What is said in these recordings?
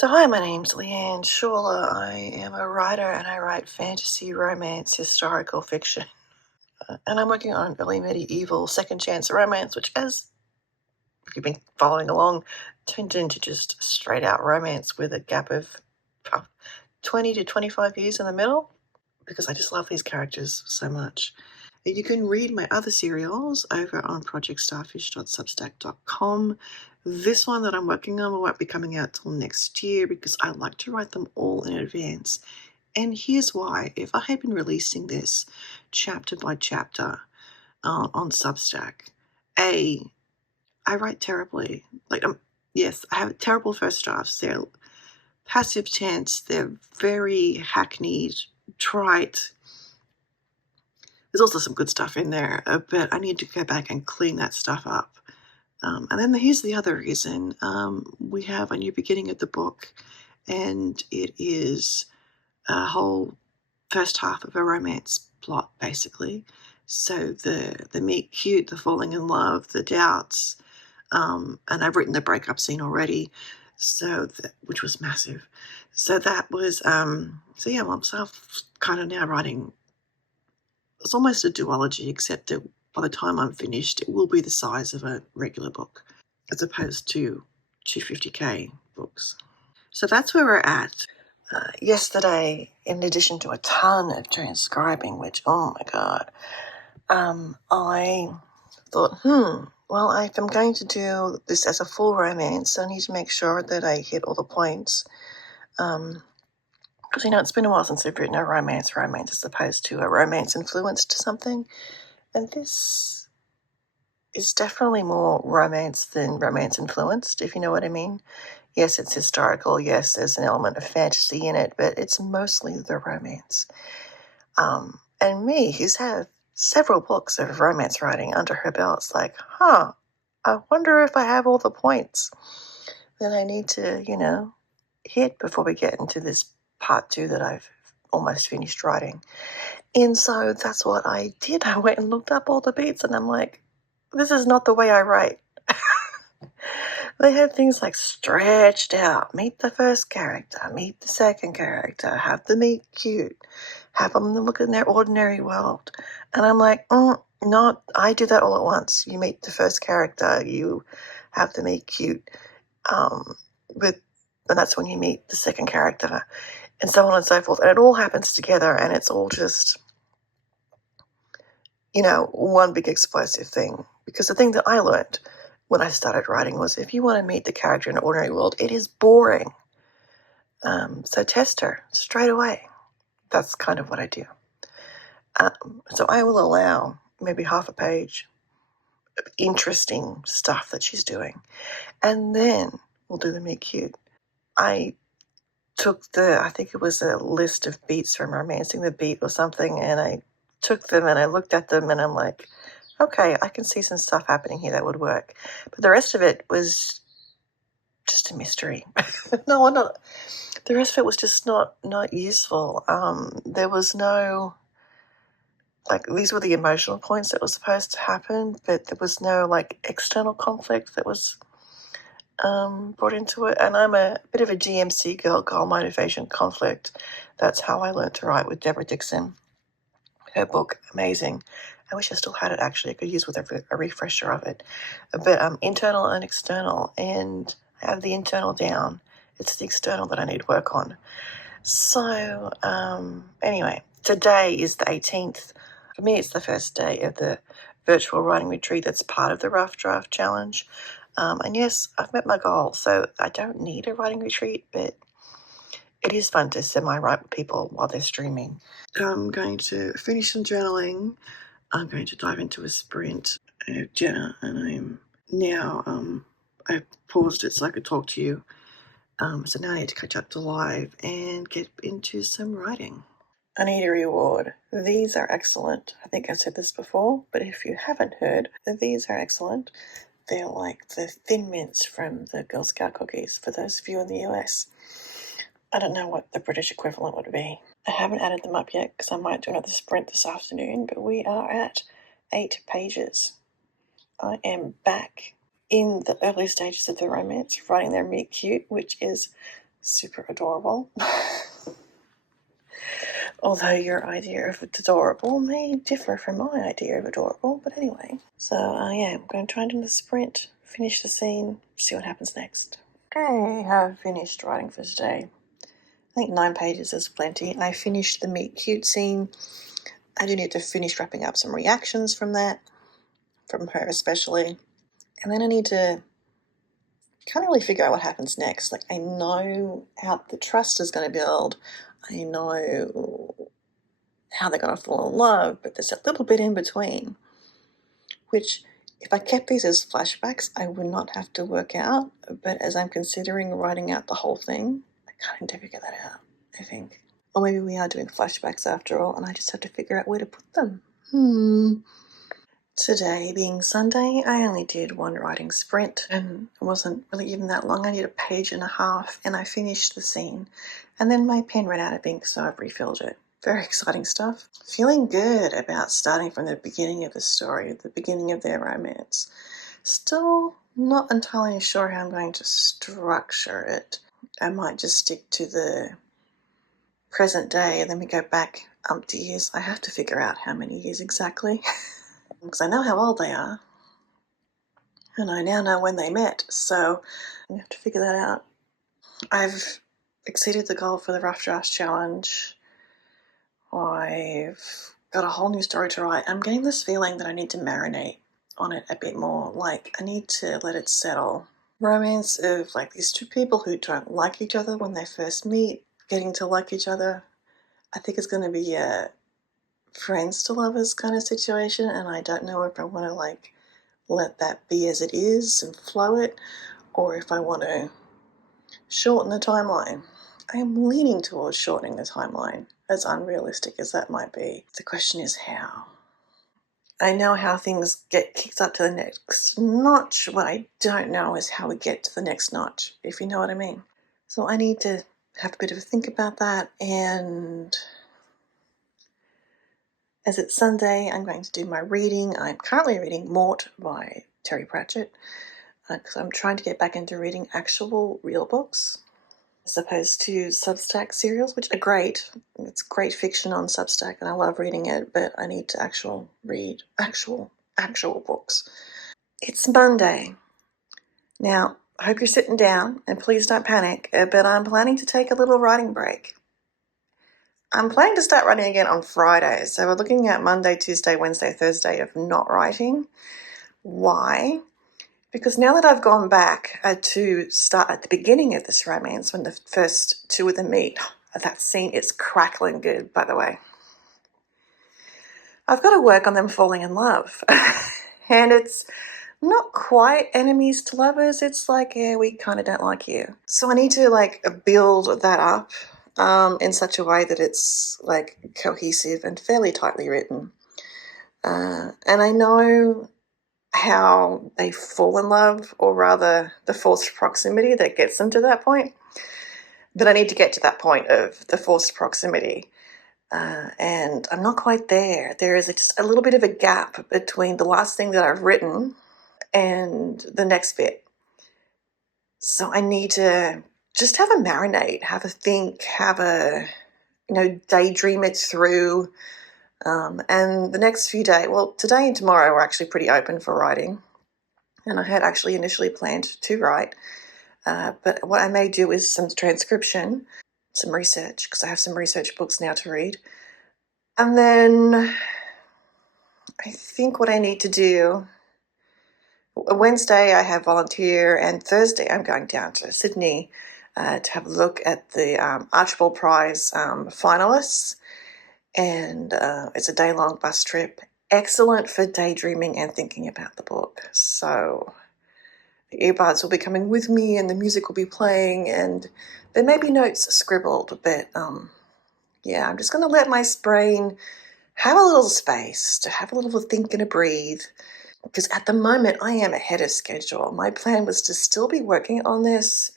So hi, my name's Leanne Schuler. I am a writer and I write fantasy, romance, historical fiction. And I'm working on early medieval second chance romance, which, as if you've been following along, turned into just straight out romance with a gap of 20 to 25 years in the middle, because I just love these characters so much. You can read my other serials over on projectstarfish.substack.com. This one that I'm working on won't be coming out till next year because I like to write them all in advance. And here's why. If I had been releasing this chapter by chapter on Substack, I write terribly. Yes, I have terrible first drafts. They're passive tense. They're very hackneyed, trite. There's also some good stuff in there, but I need to go back and clean that stuff up. And then here's the other reason. We have a new beginning of the book, and it is a whole first half of a romance plot, basically. So the meet cute, the falling in love, the doubts, and I've written the breakup scene already, which was massive. So that was, so I'm kind of now writing. It's almost a duology, except that by the time I'm finished, it will be the size of a regular book, as opposed to 250K books. So that's where we're at. Yesterday, in addition to a ton of transcribing, which, oh my God, I thought, well, if I'm going to do this as a full romance, I need to make sure that I hit all the points. Because, it's been a while since I've written a romance as opposed to a romance influenced something. And this is definitely more romance than romance influenced, if you know what I mean. Yes, it's historical. Yes, there's an element of fantasy in it, but it's mostly the romance. And me, who's had several books of romance writing under her belt, it's like, I wonder if I have all the points that I need to, hit before we get into this part 2 that I've almost finished writing. And so that's what I did. I went and looked up all the beats, and I'm like, this is not the way I write. They had things like stretched out, meet the first character, meet the second character, have them meet cute, have them look in their ordinary world. And I'm like, no, I do that all at once. You meet the first character, you have them meet cute, and that's when you meet the second character, and so on and so forth. And it all happens together, and it's all just, one big explosive thing. Because the thing that I learned when I started writing was, if you want to meet the character in an ordinary world, it is boring. So test her straight away. That's kind of what I do. So I will allow maybe half a page of interesting stuff that she's doing. And then we'll do the meet cute. I took I think it was a list of beats from Romancing the Beat or something, and I took them and I looked at them and I'm like, okay, I can see some stuff happening here that would work. But the rest of it was just a mystery. No, not. The rest of it was just not useful. There was no, these were the emotional points that were supposed to happen, but there was no, external conflict that was brought into it. And I'm a bit of a GMC girl, goal, motivation, conflict. That's how I learned to write with Deborah Dixon. Her book, amazing. I wish I still had it, actually. I could use with a refresher of it. But internal and external, and I have the internal down. It's the external that I need work on. So, anyway, today is the 18th. For me, it's the first day of the virtual writing retreat that's part of the Rough Draft Challenge. And yes, I've met my goal, so I don't need a writing retreat, but it is fun to semi-write with people while they're streaming. I'm going to finish some journaling. I'm going to dive into a sprint. I have dinner, and I'm now, I paused it so I could talk to you. So now I need to catch up to live and get into some writing. I need a reward. These are excellent. I think I said this before, but if you haven't heard, these are excellent. They're like the Thin Mints from the Girl Scout cookies, for those of you in the US. I don't know what the British equivalent would be. I haven't added them up yet because I might do another sprint this afternoon, but we are at 8 pages. I am back in the early stages of the romance, writing their meet cute, which is super adorable. Although your idea of adorable may differ from my idea of adorable, but anyway. So, yeah, I'm going to try and do the sprint, finish the scene, see what happens next. I have finished writing for today. I think 9 pages is plenty. I finished the meet cute scene. I do need to finish wrapping up some reactions from that, from her especially. And then I need to can't really figure out what happens next. Like, I know how the trust is going to build. I know how they're going to fall in love, but there's a little bit in between, which if I kept these as flashbacks, I would not have to work out. But as I'm considering writing out the whole thing, I kind of figure that out, I think. Or maybe we are doing flashbacks after all, and I just have to figure out where to put them. Today being Sunday, I only did one writing sprint, and it wasn't really even that long. I did a page and a half, and I finished the scene. And then my pen ran out of ink, so I've refilled it. Very exciting stuff. Feeling good about starting from the beginning of the story, the beginning of their romance. Still not entirely sure how I'm going to structure it. I might just stick to the present day, and then we go back umpty years. I have to figure out how many years exactly. Because I know how old they are, and I now know when they met, so I have to figure that out. I've exceeded the goal for the Rough Draft Challenge. I've got a whole new story to write. I'm getting this feeling that I need to marinate on it a bit more, like I need to let it settle. Romance of like these two people who don't like each other when they first meet, getting to like each other. I think it's going to be a friends to lovers kind of situation, and I don't know if I want to like let that be as it is and flow it, or if I want to shorten the timeline. I am leaning towards shortening the timeline, as unrealistic as that might be. The question is how. I know how things get kicked up to the next notch. What I don't know is how we get to the next notch, if you know what I mean. So I need to have a bit of a think about that, and as it's Sunday, I'm going to do my reading. I'm currently reading Mort by Terry Pratchett, because I'm trying to get back into reading actual real books as opposed to Substack serials, which are great. It's great fiction on Substack, and I love reading it, but I need to read actual books. It's Monday. Now, I hope you're sitting down, and please don't panic, but I'm planning to take a little writing break. I'm planning to start writing again on Friday, so we're looking at Monday, Tuesday, Wednesday, Thursday of not writing. Why? Because now that I've gone back to start at the beginning of this romance, when the first two of them meet, that scene is crackling good, by the way. I've got to work on them falling in love. And it's not quite enemies to lovers. It's like, yeah, we kind of don't like you. So I need to like build that up in such a way that it's like cohesive and fairly tightly written. And I know how they fall in love, or rather the forced proximity that gets them to that point. But I need to get to that point of the forced proximity. And I'm not quite there. There is just a little bit of a gap between the last thing that I've written and the next bit. So I need to just have a marinate, have a think, daydream it through. And the next few days, well, today and tomorrow are actually pretty open for writing. And I had actually initially planned to write. But what I may do is some transcription, some research, because I have some research books now to read. And then I think what I need to do, Wednesday I have volunteer, and Thursday I'm going down to Sydney to have a look at the Archibald Prize finalists. And it's a day-long bus trip. Excellent for daydreaming and thinking about the book. So the earbuds will be coming with me, and the music will be playing, and there may be notes scribbled, but yeah, I'm just going to let my brain have a little space to have a little think and a breathe, because at the moment I am ahead of schedule. My plan was to still be working on this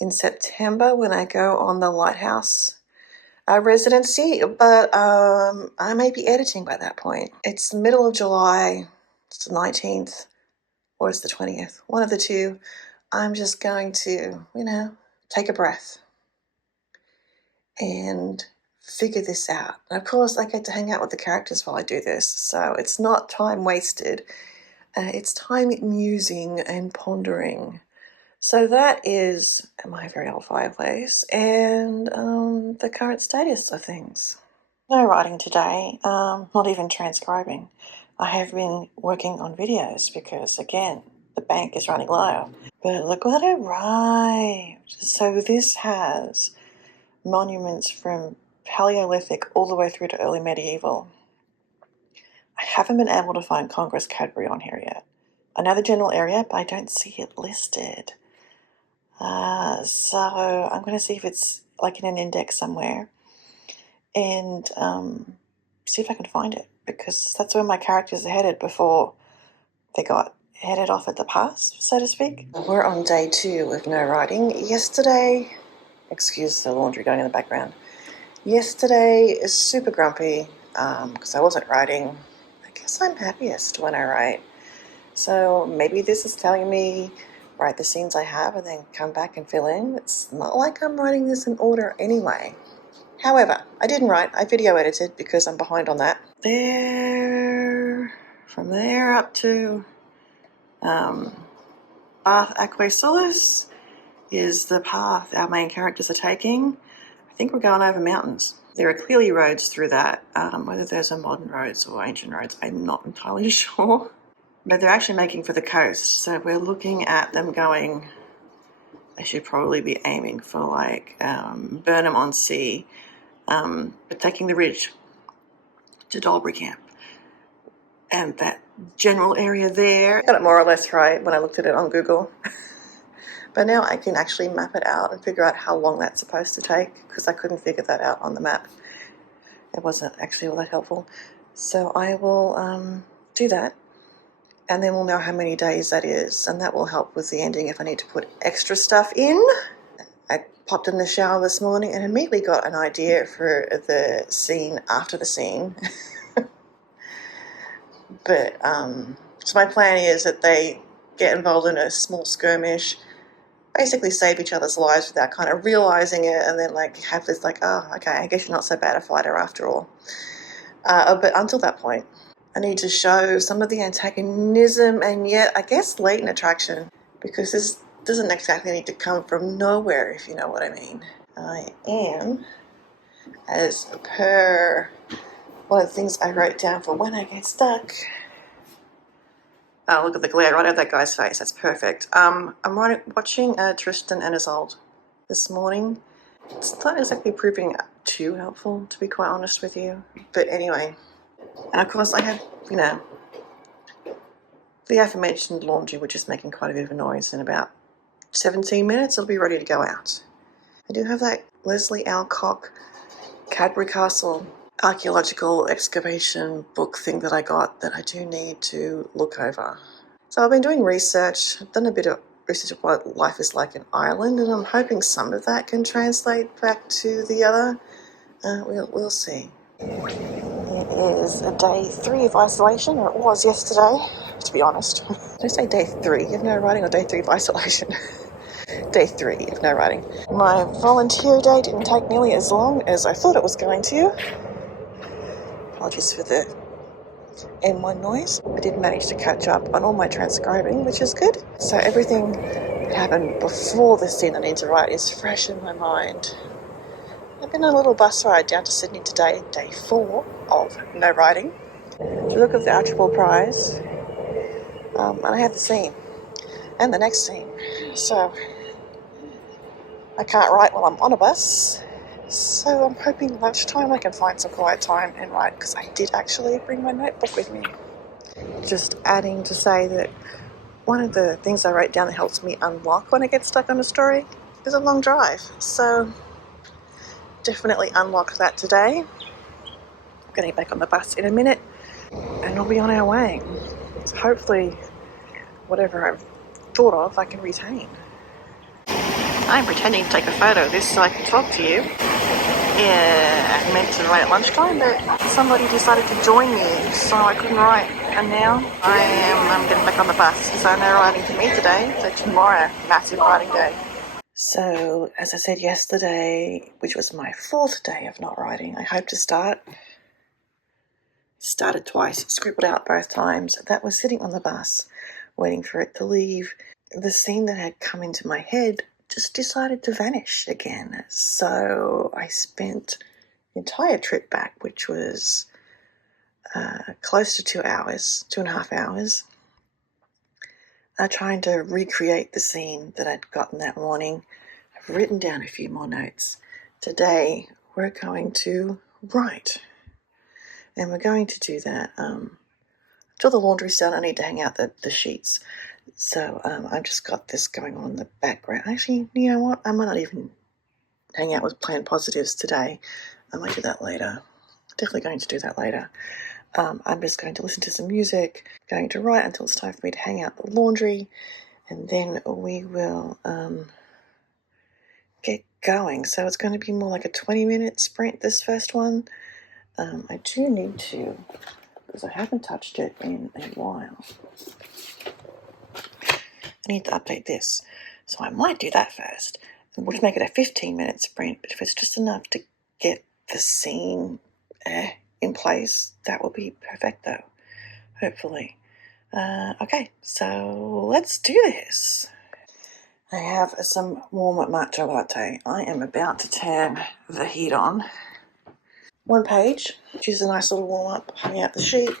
in September when I go on the Lighthouse residency, but I may be editing by that point. It's the middle of July, it's the 19th, or it's the 20th, one of the two. I'm just going to, take a breath. and figure this out. And of course, I get to hang out with the characters while I do this, so it's not time wasted. It's time musing and pondering. So that is my very old fireplace and the current status of things. No writing today, not even transcribing. I have been working on videos because, again, the bank is running low. But look what arrived. So this has monuments from Paleolithic all the way through to early medieval. I haven't been able to find Congress Cadbury on here yet. I know the general area, but I don't see it listed. So I'm going to see if it's like in an index somewhere and see if I can find it, because that's where my characters are headed before they got headed off at the pass, so to speak. We're on day 2 of no writing. Yesterday, excuse the laundry going in the background. Yesterday is super grumpy because I wasn't writing. I guess I'm happiest when I write. So maybe this is telling me write the scenes I have and then come back and fill in. It's not like I'm writing this in order anyway. However, I didn't write. I video edited because I'm behind on that. From there up to Path Aquae Solace is the path our main characters are taking. I think we're going over mountains. There are clearly roads through that. Whether those are modern roads or ancient roads, I'm not entirely sure. But they're actually making for the coast, so we're looking at them going. They should probably be aiming for like Burnham-on-Sea, but taking the ridge to Dalbury Camp. And that general area there, I got it more or less right when I looked at it on Google. But now I can actually map it out and figure out how long that's supposed to take, because I couldn't figure that out on the map. It wasn't actually all that helpful. So I will do that, and then we'll know how many days that is, and that will help with the ending if I need to put extra stuff in. I popped in the shower this morning and immediately got an idea for the scene after the scene. But so my plan is that they get involved in a small skirmish, basically save each other's lives without kind of realizing it, and then like have this like, oh, okay, I guess you're not so bad a fighter after all. But until that point, I need to show some of the antagonism and yet, I guess, latent attraction, because this doesn't exactly need to come from nowhere, if you know what I mean. I am, as per one of the things I wrote down for when I get stuck. Oh, look at the glare right at that guy's face. That's perfect. I'm watching Tristan and Isolde this morning. It's not exactly proving too helpful, to be quite honest with you. But anyway, and of course I have, the aforementioned laundry, which is making quite a bit of a noise. In about 17 minutes, it'll be ready to go out. I do have that Leslie Alcock Cadbury Castle archaeological excavation book thing that I got that I do need to look over. So I've been doing research. I've done a bit of research of what life is like in Ireland, and I'm hoping some of that can translate back to the other. We'll see. It is day 3 of isolation, or it was yesterday, to be honest. Did I say day 3 of no writing or day 3 of isolation? Day 3 of no writing. My volunteer day didn't take nearly as long as I thought it was going to. Apologies for the M1 noise. I did manage to catch up on all my transcribing, which is good. So everything that happened before the scene I need to write is fresh in my mind. I've been on a little bus ride down to Sydney today, day 4 of no writing, to look at the Archibald Prize, and I have the scene and the next scene. So I can't write while I'm on a bus. So I'm hoping lunchtime I can find some quiet time and write, because I did actually bring my notebook with me. Just adding to say that one of the things I wrote down that helps me unlock when I get stuck on a story is a long drive. So definitely unlocked that today. I'm getting back on the bus in a minute and we'll be on our way. So hopefully whatever I've thought of I can retain. I'm pretending to take a photo of this so I can talk to you. Yeah, I meant to write at lunchtime, but somebody decided to join me, so I couldn't write. And now I'm getting back on the bus, so no writing for me today. So tomorrow, massive writing day. So, as I said yesterday, which was my 4th day of not writing, I hope to start. Started twice, scribbled out both times. That was sitting on the bus, waiting for it to leave. The scene that had come into my head just decided to vanish again. So I spent the entire trip back, which was close to 2 hours, 2.5 hours, trying to recreate the scene that I'd gotten that morning. I've written down a few more notes. Today, we're going to write. And we're going to do that. Until the laundry's done, I need to hang out the sheets. So I've just got this going on in the background. Actually, you know what? I might not even hang out with Plan Positives today. I might do that later. Definitely going to do that later. I'm just going to listen to some music, going to write until it's time for me to hang out the laundry, and then we will get going. So it's going to be more like a 20-minute sprint, this first one. I do need to, because I haven't touched it in a while, I need to update this. So I might do that first, which make it a 15-minute sprint, but if it's just enough to get the scene in place, that will be perfecto, hopefully. Okay, so let's do this. I have some warm matcha latte. I am about to turn the heat on. 1 page, which is a nice little warm-up, hang out the sheet.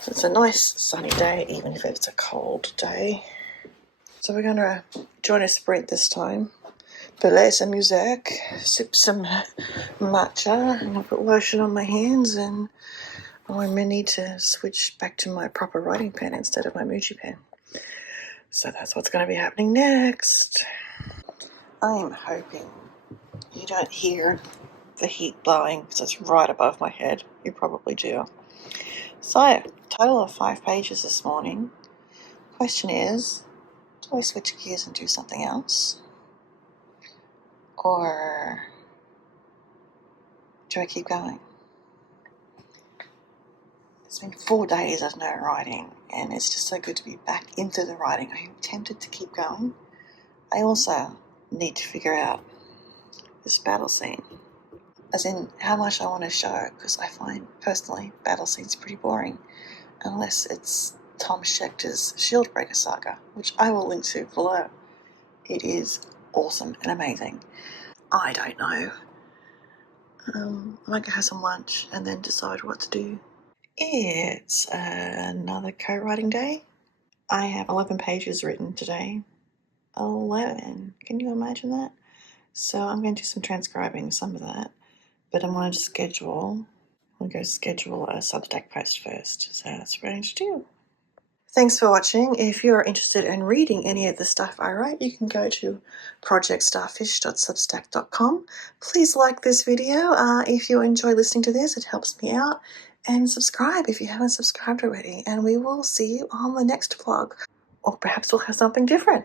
So it's a nice sunny day, even if it's a cold day. So we're going to join a sprint this time. Play some music, sip some matcha, and I'll put lotion on my hands, and I may need to switch back to my proper writing pen instead of my Muji pen. So that's what's going to be happening next. I'm hoping you don't hear the heat blowing because it's right above my head. You probably do. So, total of 5 pages this morning. Question is, do I switch gears and do something else? Or do I keep going? It's been 4 days of no writing, and it's just so good to be back into the writing. I'm tempted to keep going. I also need to figure out this battle scene, as in how much I want to show, because I find, personally, battle scenes pretty boring, unless it's Tom Schechter's Shieldbreaker saga, which I will link to below. It is awesome and amazing. I don't know. I might go have some lunch and then decide what to do. It's another co-writing day. I have 11 pages written today. 11. Can you imagine that? So I'm going to do some transcribing, some of that. But I'm going to schedule a Substack post first. So that's what I'm going to do. Thanks for watching. If you're interested in reading any of the stuff I write, you can go to projectstarfish.substack.com. Please like this video. If you enjoy listening to this, it helps me out. And subscribe if you haven't subscribed already. And we will see you on the next vlog. Or perhaps we'll have something different.